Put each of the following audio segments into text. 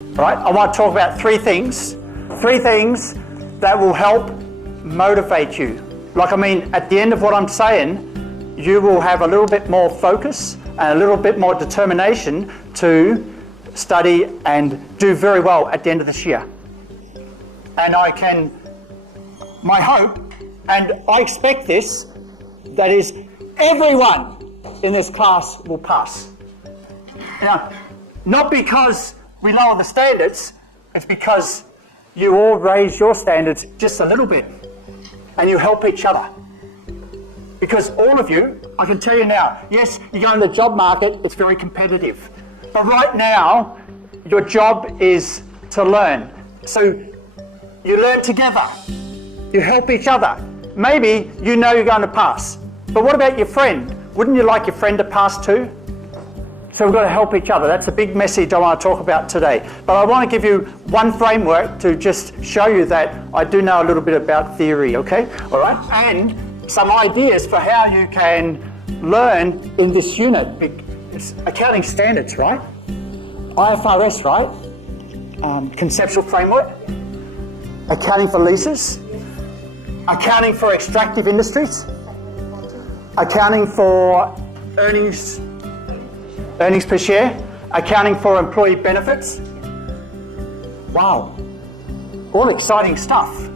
All right, I want to talk about three things that will help motivate you. Like, I mean, at the end of what I'm saying, you will have a little bit more focus and a little bit more determination to study and do very well at the end of this year. And my hope, and I expect this, that is everyone in this class will pass. Now, not because we lower the standards, it's because you all raise your standards just a little bit and you help each other. Because all of you, I can tell you now, yes, you go in the job market, it's very competitive. But right now, your job is to learn. So you learn together. You help each other. Maybe you know you're going to pass. But what about your friend? Wouldn't you like your friend to pass too? So we've got to help each other. That's a big message I want to talk about today. But I want to give you one framework to just show you that I do know a little bit about theory, okay? All right? And some ideas for how you can learn in this unit. It's accounting standards, right? IFRS, right? Conceptual framework. Accounting for leases. Accounting for extractive industries. Accounting for earnings per share, accounting for employee benefits. Wow, all exciting stuff.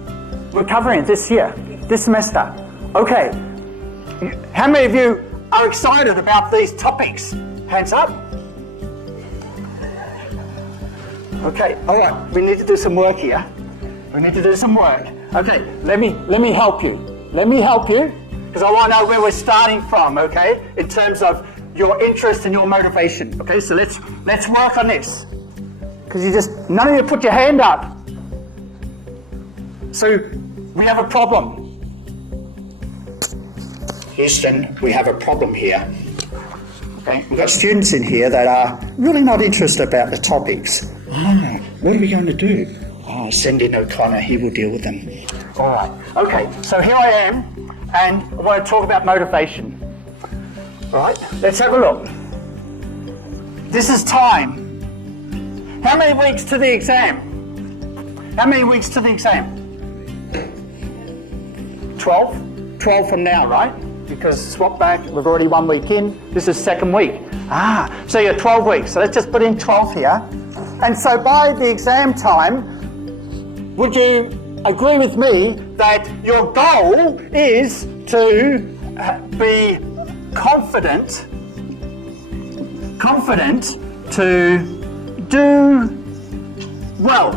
We're covering it this year, this semester. Okay, how many of you are excited about these topics? Hands up. Okay, all right, we need to do some work here. We need to do some work. Okay, let me help you. Let me help you, because I want to know where we're starting from, okay, in terms of your interest and your motivation. Okay, so let's work on this. Because none of you put your hand up. So we have a problem. Houston, we have a problem here. Okay, we've got students in here that are really not interested about the topics. What are we going to do? Send in O'Connor, he will deal with them. All right, okay, so here I am, and I want to talk about motivation. Right, let's have a look. This is time. How many weeks to the exam? How many weeks to the exam? 12? 12 from now, right? Because swap back, we've already 1 week in. This is second week. So you're 12 weeks. So let's just put in 12 here. And so by the exam time, would you agree with me that your goal is to be confident to do well?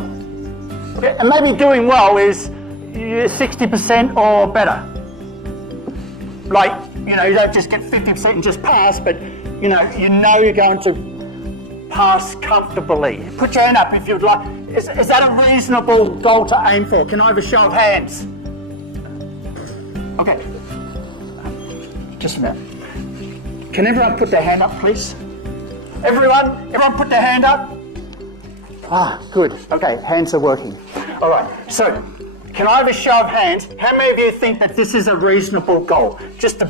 Okay, and maybe doing well is 60% or better. Like, you don't just get 50% and just pass, but you know you're going to pass comfortably. Put your hand up if you'd like. Is that a reasonable goal to aim for? Can I have a show of hands? Okay. Just a minute. Can everyone put their hand up, please? Everyone put their hand up? Good. Okay, hands are working. All right, so can I have a show of hands? How many of you think that this is a reasonable goal? Just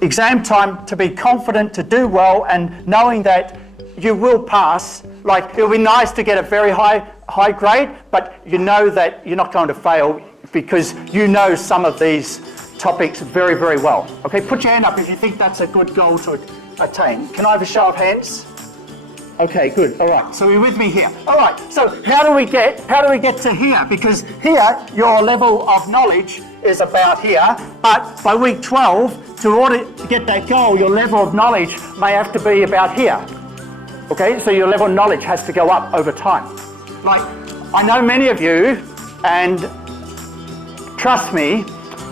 exam time, to be confident, to do well, and knowing that you will pass. Like, it'll be nice to get a very high grade, but you know that you're not going to fail because you know some of these topics very, very well. Okay, put your hand up if you think that's a good goal to attain. Can I have a show of hands? Okay, good. All right, so you're with me here. All right, so how do we get to here? Because here, your level of knowledge is about here, but by week 12, in order to get that goal, your level of knowledge may have to be about here. Okay, so your level of knowledge has to go up over time. Like, I know many of you, and trust me,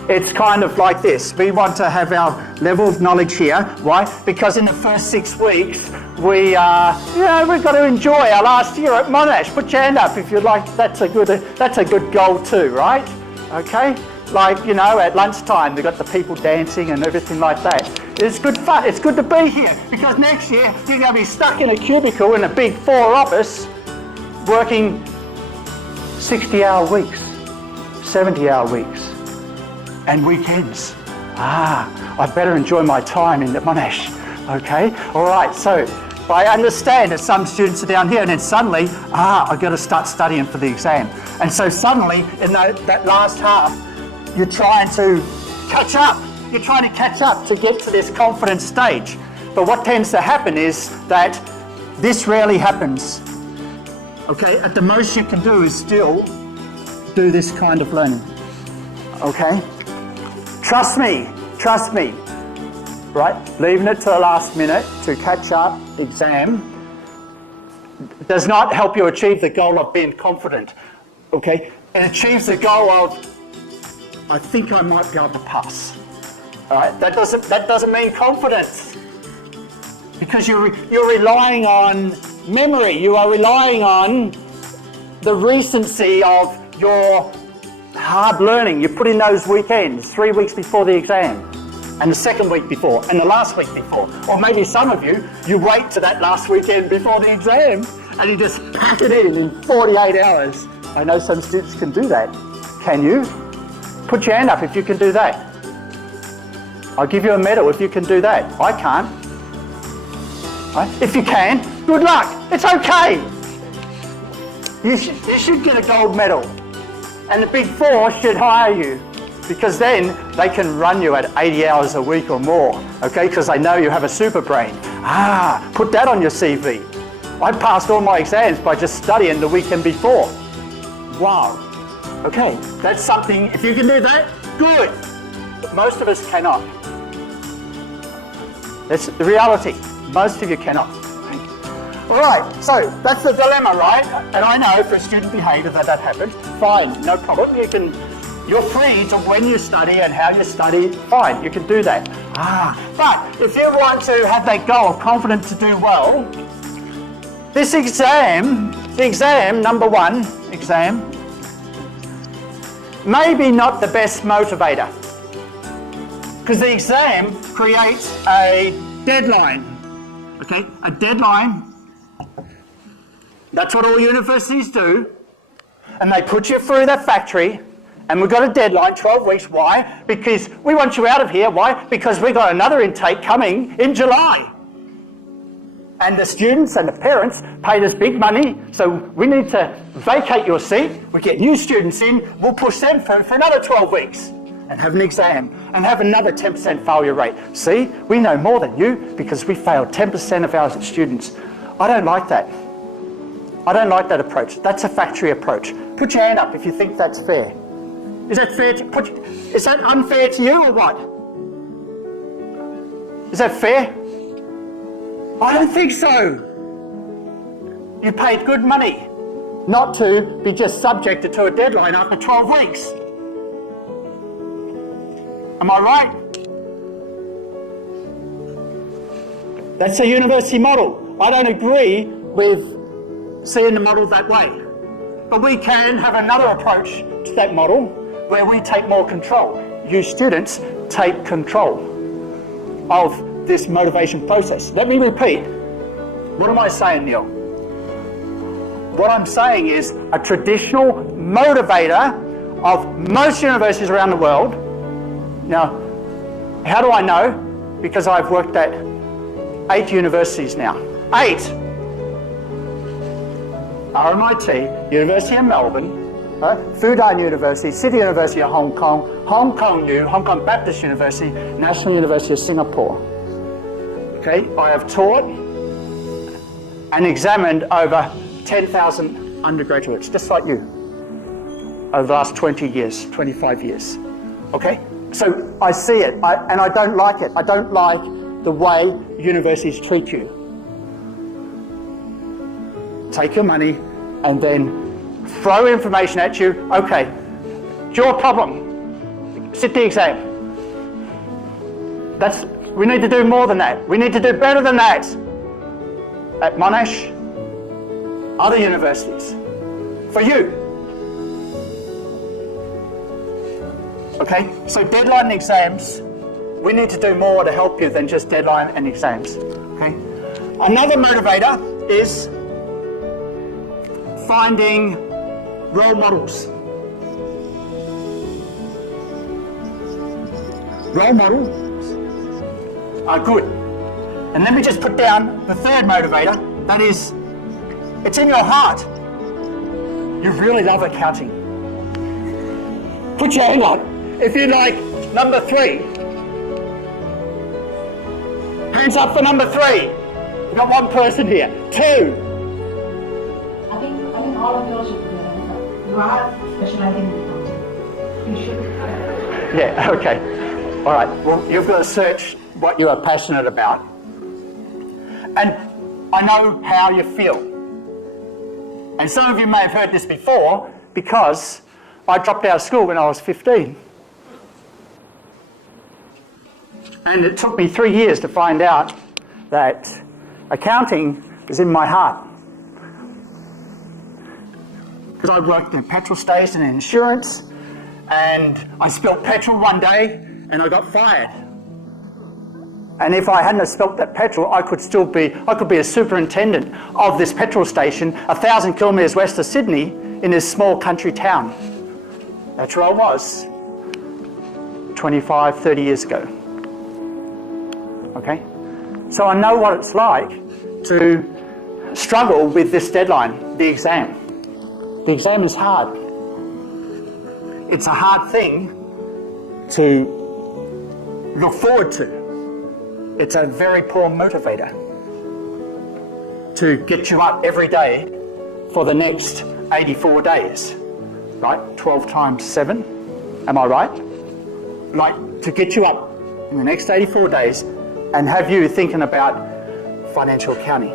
it's kind of like this. We want to have our level of knowledge here. Why? Because in the first 6 weeks, we've got to enjoy our last year at Monash. Put your hand up if you'd like. That's a good goal too, right? Okay? Like, at lunchtime, we've got the people dancing and everything like that. It's good fun. It's good to be here because next year, you're going to be stuck in a cubicle in a big 4 office working 60-hour weeks, 70-hour weeks. And I better enjoy my time in the Monash. Okay, all right. So But I understand that some students are down here and then suddenly, I've got to start studying for the exam. And so suddenly, in that last half, you're trying to catch up. You're trying to catch up to get to this confidence stage. But what tends to happen is that this rarely happens. Okay, at the most you can do is still do this kind of learning. Okay? Trust me, right? Leaving it to the last minute to catch up, exam, does not help you achieve the goal of being confident. Okay? It achieves the goal of, I think I might be able to pass. All right? That doesn't mean confidence. Because you're relying on memory. You are relying on the recency of your hard learning. You put in those weekends, 3 weeks before the exam, and the second week before, and the last week before. Or maybe some of you wait to that last weekend before the exam, and you just pack it in 48 hours. I know some students can do that. Can you? Put your hand up if you can do that. I'll give you a medal if you can do that. I can't. Right? If you can, good luck. It's okay. You should get a gold medal. And the Big Four should hire you, because then they can run you at 80 hours a week or more, okay? Because they know you have a super brain. Put that on your CV. I passed all my exams by just studying the weekend before. Wow. Okay, that's something, if you can do that, good. But most of us cannot. That's the reality. Most of you cannot. All right, so that's the dilemma, right? And I know for student behaviour that happens. Fine, no problem. You're free to when you study and how you study. Fine, you can do that. But if you want to have that goal of confidence to do well, this exam, the exam, number one exam, maybe not the best motivator. Because the exam creates a deadline. Okay, a deadline. That's what all universities do. And they put you through that factory, and we've got a deadline, 12 weeks. Why? Because we want you out of here. Why? Because we've got another intake coming in July. And the students and the parents paid us big money, so we need to vacate your seat. We get new students in, we'll push them for another 12 weeks and have an exam and have another 10% failure rate. See, we know more than you because we failed 10% of our students. I don't like that. I don't like that approach. That's a factory approach. Put your hand up if you think that's fair. Is that fair is that unfair to you or what? Is that fair? I don't think so. You paid good money not to be just subjected to a deadline after 12 weeks. Am I right? That's a university model. I don't agree with seeing the model that way. But we can have another approach to that model where we take more control. You students take control of this motivation process. Let me repeat. What am I saying, Neil? What I'm saying is a traditional motivator of most universities around the world. Now, how do I know? Because I've worked at 8 universities now. 8. RMIT, University of Melbourne, Fudan University, City University of Hong Kong, Hong Kong Baptist University, National University of Singapore. Okay, I have taught and examined over 10,000 undergraduates, just like you, over the last 20 years, 25 years. Okay, so I see it, and I don't like it. I don't like the way universities treat you. Take your money and then throw information at you. Okay, it's your problem. Sit the exam. We need to do more than that. We need to do better than that. At Monash, other universities, for you. Okay, so deadline and exams, we need to do more to help you than just deadline and exams. Okay, another motivator is finding role models. Role models are good. And let me just put down the third motivator, that is, it's in your heart. You really love accounting. Put your hand up if you like number 3. Hands up for number 3. We've got one person here. 2. I think all of you should you are specializing in accounting. You should. Yeah, okay. All right. Well, you've got to search what you are passionate about. And I know how you feel. And some of you may have heard this before because I dropped out of school when I was 15. And it took me 3 years to find out that accounting is in my heart. Because I worked in a petrol station in insurance, and I spilled petrol one day and I got fired. And if I hadn't have spilt that petrol, I could be a superintendent of this petrol station 1,000 kilometres west of Sydney in this small country town. That's where I was 25, 30 years ago. Okay? So I know what it's like to struggle with this deadline, the exam. The exam is hard. It's a hard thing to look forward to. It's a very poor motivator to get you up every day for the next 84 days, right? 12 times 7, am I right? Like, to get you up in the next 84 days and have you thinking about financial accounting.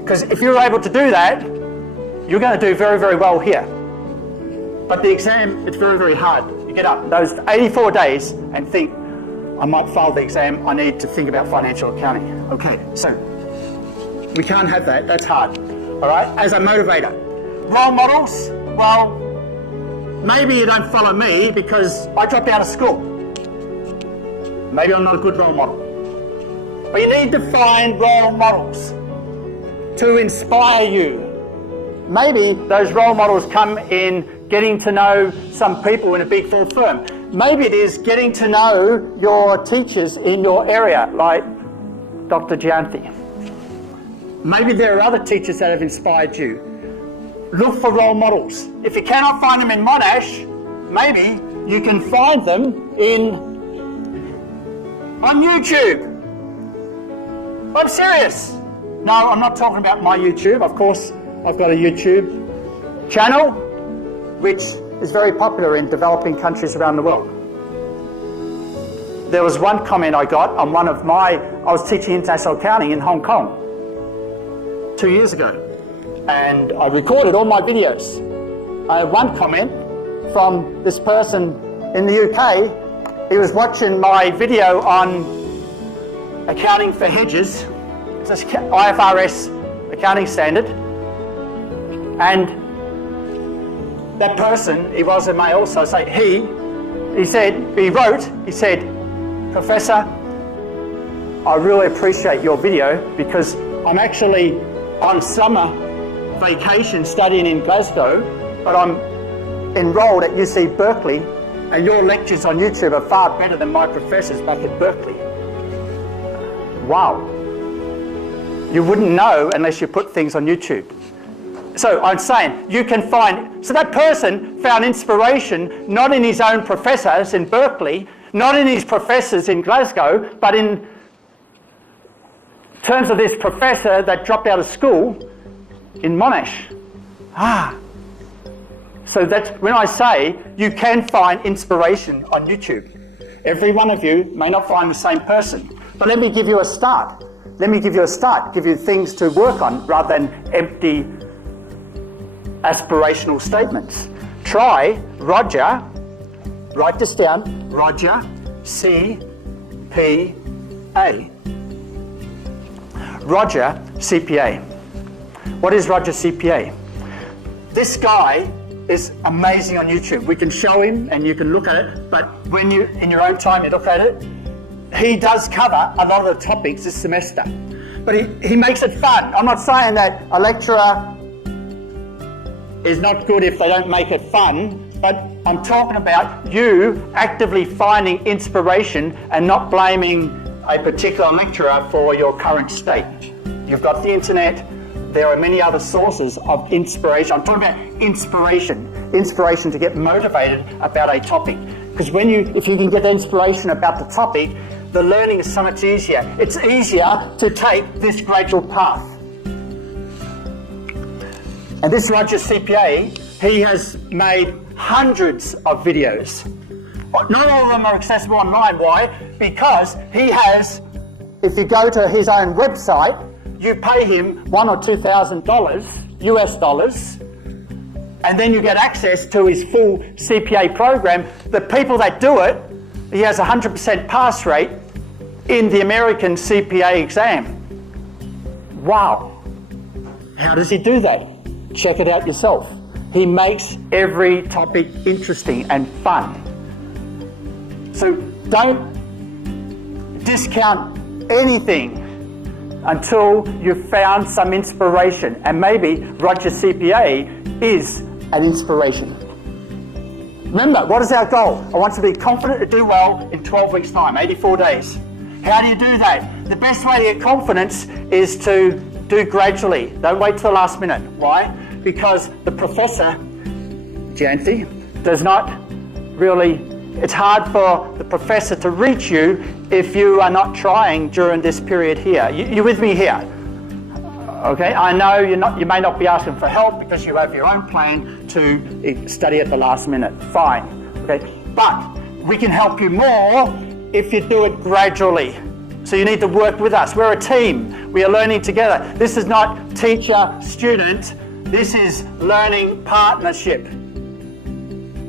Because if you're able to do that, you're going to do very, very well here. But the exam, it's very, very hard. You get up those 84 days and think, I might fail the exam, I need to think about financial accounting. Okay, so we can't have that, that's hard. All right, as a motivator. Role models, well, maybe you don't follow me because I dropped out of school. Maybe I'm not a good role model. But you need to find role models to inspire you. Maybe those role models come in getting to know some people in a Big Four firm. Maybe it is getting to know your teachers in your area, like Dr. Gianti. Maybe there are other teachers that have inspired you. Look for role models. If you cannot find them in Monash, maybe you can find them on YouTube. I'm serious. No, I'm not talking about my YouTube. Of course, I've got a YouTube channel, which is very popular in developing countries around the world. There was one comment I got on I was teaching international accounting in Hong Kong 2 years ago, and I recorded all my videos. I had one comment from this person in the UK. He was watching my video on accounting for hedges. It's IFRS accounting standard, and that person, he was a male, so I say he said, Professor, I really appreciate your video because I'm actually on summer vacation studying in Glasgow, but I'm enrolled at UC Berkeley, and your lectures on YouTube are far better than my professors back at Berkeley. Wow. You wouldn't know unless you put things on YouTube. So I'm saying you can find, so that person found inspiration not in his own professors in Berkeley, not in his professors in Glasgow, but in terms of this professor that dropped out of school in Monash. So that's when I say you can find inspiration on YouTube. Every one of you may not find the same person, but let me give you a start. Give you things to work on rather than empty aspirational statements. Try Roger, write this down, Roger CPA. Roger CPA. What is Roger CPA? This guy is amazing on YouTube. We can show him and you can look at it, but when you, in your own time, you look at it, he does cover a lot of the topics this semester. But he makes it fun. I'm not saying that a lecturer is not good if they don't make it fun, but I'm talking about you actively finding inspiration and not blaming a particular lecturer for your current state. You've got the internet. There are many other sources of inspiration. I'm talking about inspiration to get motivated about a topic. Because if you can get inspiration about the topic, the learning is so much easier. It's easier to take this gradual path. And this Roger CPA, he has made hundreds of videos. Not all of them are accessible online. Why? Because he has, if you go to his own website, you pay him $1,000 or $2,000 US dollars, and then you get access to his full CPA program. The people that do it, he has a 100% pass rate in the American CPA exam. Wow. How does he do that? Check it out yourself. He makes every topic interesting and fun. So don't discount anything until you've found some inspiration. And maybe Roger CPA is an inspiration. Remember, what is our goal? I want to be confident to do well in 12 weeks' time, 84 days. How do you do that? The best way to get confidence is to do gradually. Don't wait till the last minute. Why? Because the professor, Janthi, does not really, it's hard for the professor to reach you if you are not trying during this period here. You with me here? Okay, I know you may not be asking for help because you have your own plan to study at the last minute. Fine, okay? But we can help you more if you do it gradually. So you need to work with us. We're a team. We are learning together. This is not teacher-student. This is learning partnership.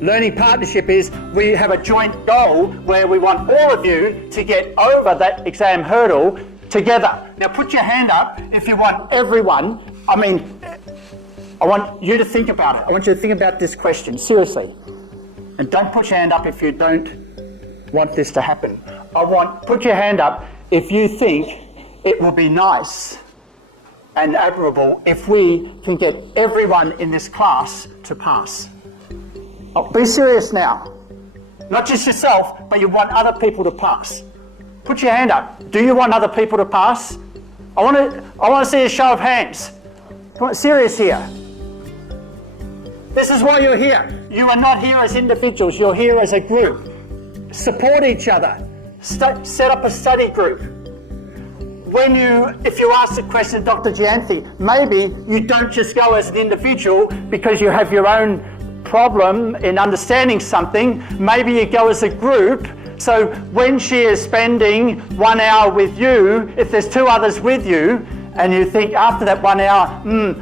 Learning partnership is we have a joint goal where we want all of you to get over that exam hurdle together. Now put your hand up if you want everyone. I want you to think about it. I want you to think about this question, seriously. And don't put your hand up if you don't want this to happen. Put your hand up if you think it will be nice and admirable if we can get everyone in this class to pass. Oh, be serious now. Not just yourself, but you want other people to pass. Put your hand up. Do you want other people to pass? I want to see a show of hands. Come on, serious here. This is why you're here. You are not here as individuals. You're here as a group. Support each other. Set up a study group. If you ask the question, Dr. Janthi, maybe you don't just go as an individual because you have your own problem in understanding something. Maybe you go as a group. So when she is spending 1 hour with you, if there's 2 others with you, and you think after that 1 hour,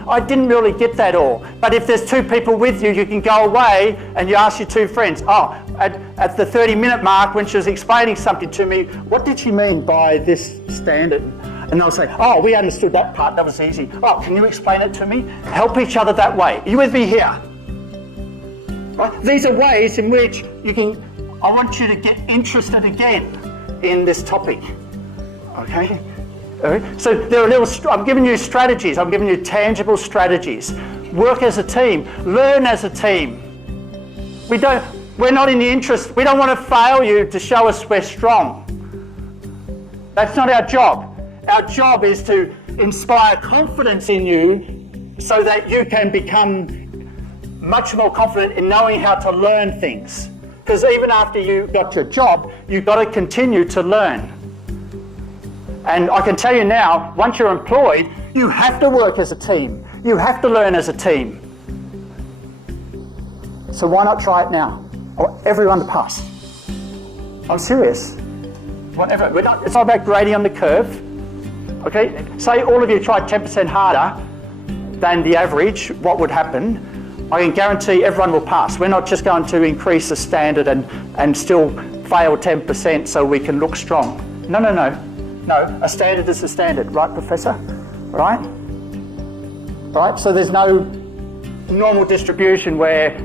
I didn't really get that all. But if there's 2 people with you, you can go away and you ask your 2 friends, at the 30-minute mark when she was explaining something to me, what did she mean by this standard? And they'll say, we understood that part, that was easy. Can you explain it to me? Help each other that way. Are you with me here? Right? These are ways in which I want you to get interested again in this topic. Okay? So there are I'm giving you strategies. I'm giving you tangible strategies. Work as a team. Learn as a team. We're not in the interest. We don't want to fail you to show us we're strong. That's not our job. Our job is to inspire confidence in you so that you can become much more confident in knowing how to learn things. Because even after you got your job, you've got to continue to learn. And I can tell you now, once you're employed, you have to work as a team. You have to learn as a team. So why not try it now? I want everyone to pass. I'm serious. Whatever. It's not about grading on the curve. Okay? Say all of you tried 10% harder than the average, what would happen? I can guarantee everyone will pass. We're not just going to increase the standard and still fail 10% so we can look strong. No. No, a standard is a standard, right, Professor? Right? Right? So there's no normal distribution where,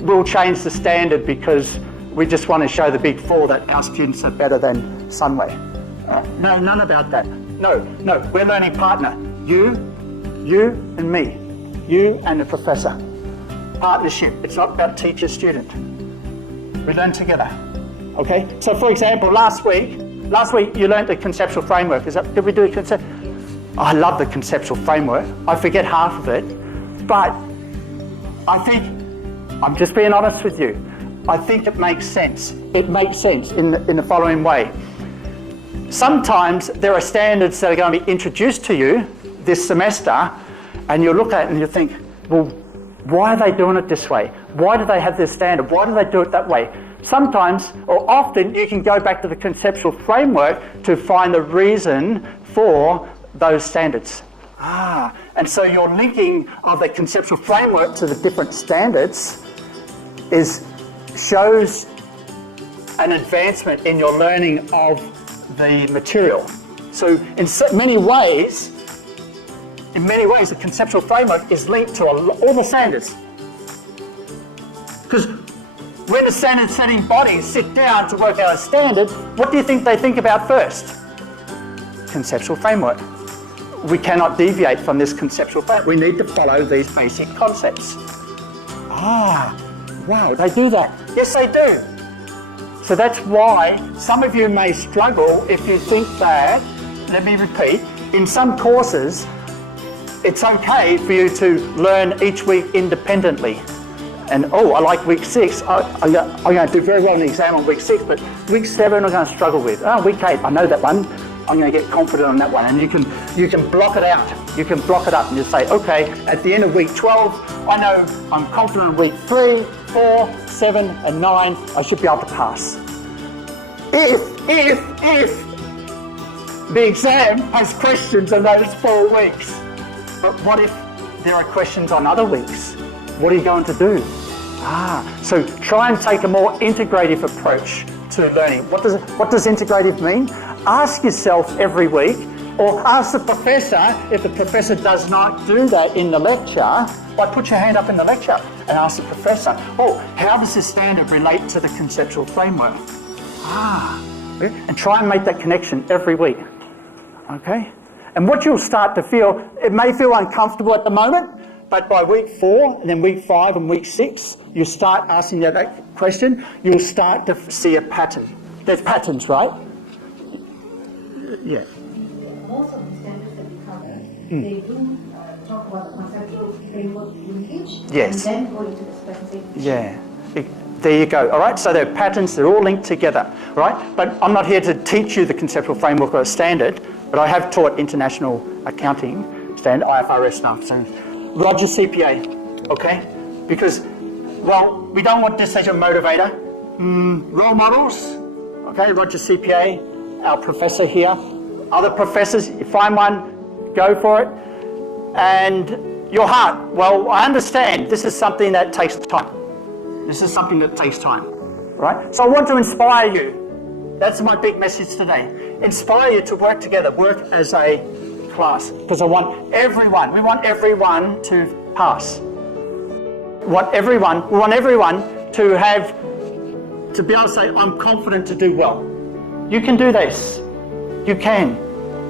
we'll change the standard because we just want to show the big four that our students are better than Sunway. No, none about that. No, we're learning partner. You and me. You and the professor. Partnership. It's not about teacher-student. We learn together. Okay? So for example, last week, Last week you learnt the conceptual framework. Did we do a concept? I love the conceptual framework. I forget half of it, but I think, I'm just being honest with you, I think it makes sense. It makes sense in the following way. Sometimes there are standards that are going to be introduced to you this semester, and you look at it and you think, well, why are they doing it this way? Why do they have this standard? Why do they do it that way? Sometimes, or often, you can go back to the conceptual framework to find the reason for those standards. And so your linking of the conceptual framework to the different standards shows an advancement in your learning of the material. So in many ways, the conceptual framework is linked to all the standards. Because when the standard setting bodies sit down to work out a standard, what do you think they think about first? Conceptual framework. We cannot deviate from this conceptual framework. We need to follow these basic concepts. Wow, they do that. Yes, they do. So that's why some of you may struggle if you think that, let me repeat, in some courses, it's okay for you to learn each week independently. And I like week 6. I'm going to do very well in the exam on week 6, but week 7 I'm going to struggle with. Week 8, I know that one. I'm going to get confident on that one. And you can block it out. You can block it up and you say, okay, at the end of week 12, I know I'm confident in week 3, 4, 7, and 9, I should be able to pass. If the exam has questions on those 4 weeks. But what if there are questions on other weeks? What are you going to do? So try and take a more integrative approach to learning. What does integrative mean? Ask yourself every week, or ask the professor if the professor does not do that in the lecture. Put your hand up in the lecture and ask the professor, how does this standard relate to the conceptual framework? And try and make that connection every week. Okay? And what you'll start to feel, it may feel uncomfortable at the moment, but by week 4, and then week 5 and week 6, you start asking that question, you'll start to see a pattern. There's patterns, right? Yeah. Most of the standards that we cover, they do talk about the conceptual framework linkage, yes. and then go into the specific. Yeah. There you go. All right. So they're patterns. They're all linked together. Right. But I'm not here to teach you the conceptual framework or a standard. But I have taught international accounting standard, IFRS stuff. So Roger CPA. Okay. Because, we don't want this as your motivator. Role models. Okay. Roger CPA, our professor here. Other professors, you find one, go for it. And your heart. I understand this is something that takes time. This is something that takes time, right? So I want to inspire you. That's my big message today. Inspire you to work together, work as a class. Because we want everyone to pass. We want everyone to be able to say, I'm confident to do well. You can do this. You can.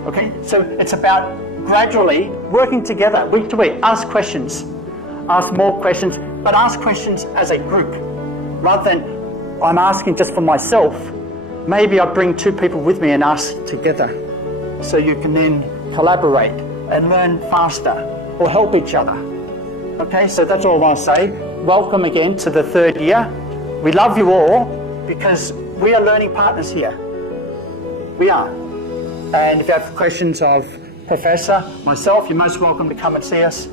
Okay? So it's about gradually working together, week to week. Ask questions. Ask more questions, but ask questions as a group. Rather than I'm asking just for myself, maybe I bring 2 people with me and ask together. So you can then collaborate and learn faster or help each other. Okay, so that's all I want to say. Welcome again to the 3rd year. We love you all because we are learning partners here. We are. And if you have questions of Professor, myself, you're most welcome to come and see us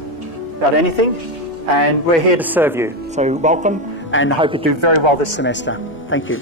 about anything. And we're here to serve you. So welcome, and I hope you do very well this semester. Thank you.